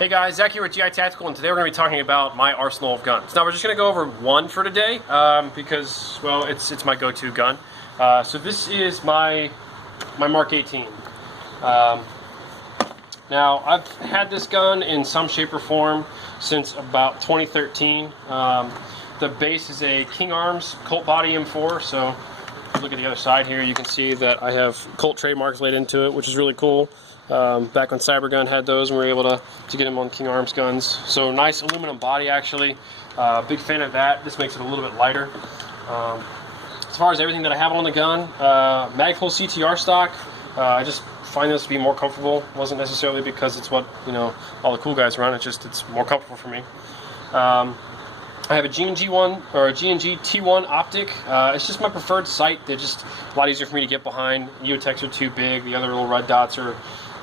Hey guys, Zach here with GI Tactical, and today we're going to be talking about my arsenal of guns. Now we're just going to go over one for today because, well, it's my go-to gun. So this is my Mark 18. Now I've had this gun in some shape or form since about 2013. The base is a King Arms Colt body M4. So if you look at the other side here, you can see that I have Colt trademarks laid into it, which is really cool. Back when Cybergun had those, and we were able to get them on King Arms guns. So nice aluminum body, actually. Big fan of that. This makes it a little bit lighter. As far as everything that I have on the gun, Magpul CTR Stock. I just find this to be more comfortable. It wasn't necessarily because it's what all the cool guys run. It's more comfortable for me. I have a G&G T1 optic. It's just my preferred sight. They're just a lot easier for me to get behind. UTECs are too big. The other little red dots are,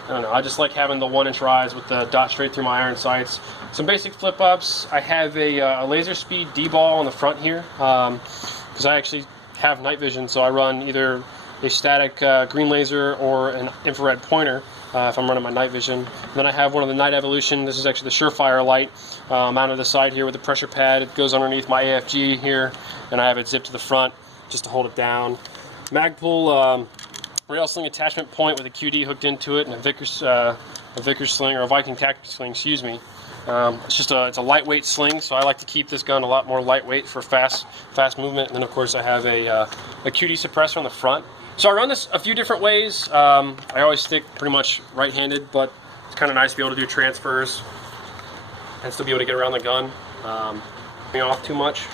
I don't know. I just like having the 1-inch rise with the dot straight through my iron sights. Some basic flip ups. I have a laser speed D-ball on the front here because I actually have night vision, so I run either a static green laser or an infrared pointer if I'm running my night vision. And then I have one of the Night Evolution. This is actually the Surefire light mounted to the side here with the pressure pad. It goes underneath my AFG here, and I have it zipped to the front just to hold it down. Magpul rail sling attachment point with a QD hooked into it, and a Vickers sling, or a Viking tactical sling, excuse me. It's a lightweight sling, so I like to keep this gun a lot more lightweight for fast movement. And then of course I have a QD suppressor on the front. So I run this a few different ways. I always stick pretty much right-handed, but it's kind of nice to be able to do transfers and still be able to get around the gun. Getting off too much,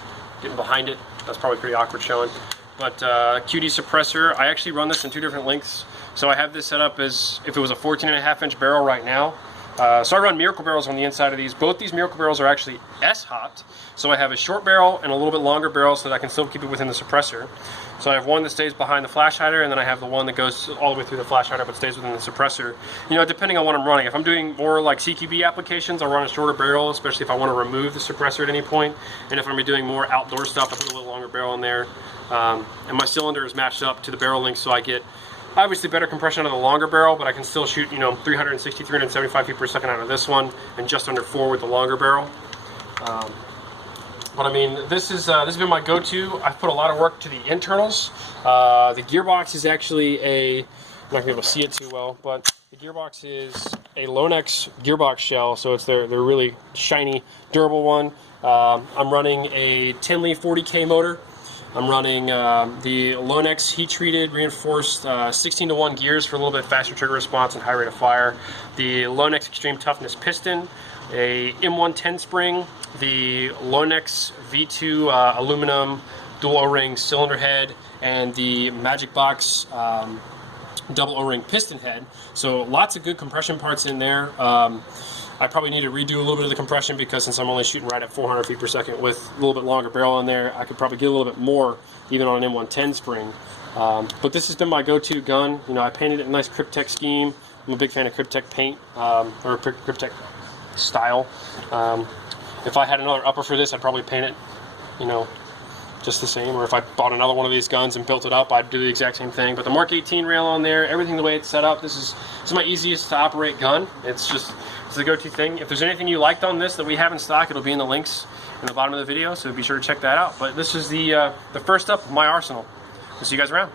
getting behind it, that's probably pretty awkward showing. But QD suppressor, I actually run this in two different lengths. So I have this set up as if it was a 14.5-inch barrel right now. So I run Miracle barrels on the inside of these. Both these Miracle barrels are actually S-hopped. So I have a short barrel and a little bit longer barrel so that I can still keep it within the suppressor. So I have one that stays behind the flash hider, and then I have the one that goes all the way through the flash hider but stays within the suppressor. Depending on what I'm running. If I'm doing more like CQB applications, I'll run a shorter barrel, especially if I want to remove the suppressor at any point. And if I'm going to be doing more outdoor stuff, I put a little longer barrel in there. And my cylinder is matched up to the barrel length, so I get obviously better compression out of the longer barrel, but I can still shoot 360, 375 feet per second out of this one, and just under 4 with the longer barrel. But I mean, this has been my go-to. I've put a lot of work to the internals. The gearbox is actually I'm not gonna be able to see it too well, but the gearbox is a Lonex gearbox shell, so it's their really shiny, durable one. I'm running a Tienly 40K motor. I'm running the Lonex heat-treated, reinforced 16:1 gears for a little bit faster trigger response and high rate of fire. The Lonex Extreme Toughness piston, a M110 spring, the Lonex V2 aluminum dual O-ring cylinder head, and the Magic Box double O-ring piston head. So lots of good compression parts in there. I probably need to redo a little bit of the compression because since I'm only shooting right at 400 feet per second with a little bit longer barrel in there, I could probably get a little bit more even on an M110 spring. But this has been my go-to gun. I painted it in a nice Cryptek scheme. I'm a big fan of Cryptek paint, or Cryptek style. If I had another upper for this, I'd probably paint it, just the same. Or if I bought another one of these guns and built it up, I'd do the exact same thing. But the Mark 18 rail on there, everything the way it's set up, this is my easiest to operate gun. It's the go-to thing. If there's anything you liked on this that we have in stock, it'll be in the links in the bottom of the video, so be sure to check that out. But this is the first up of my arsenal. We'll see you guys around.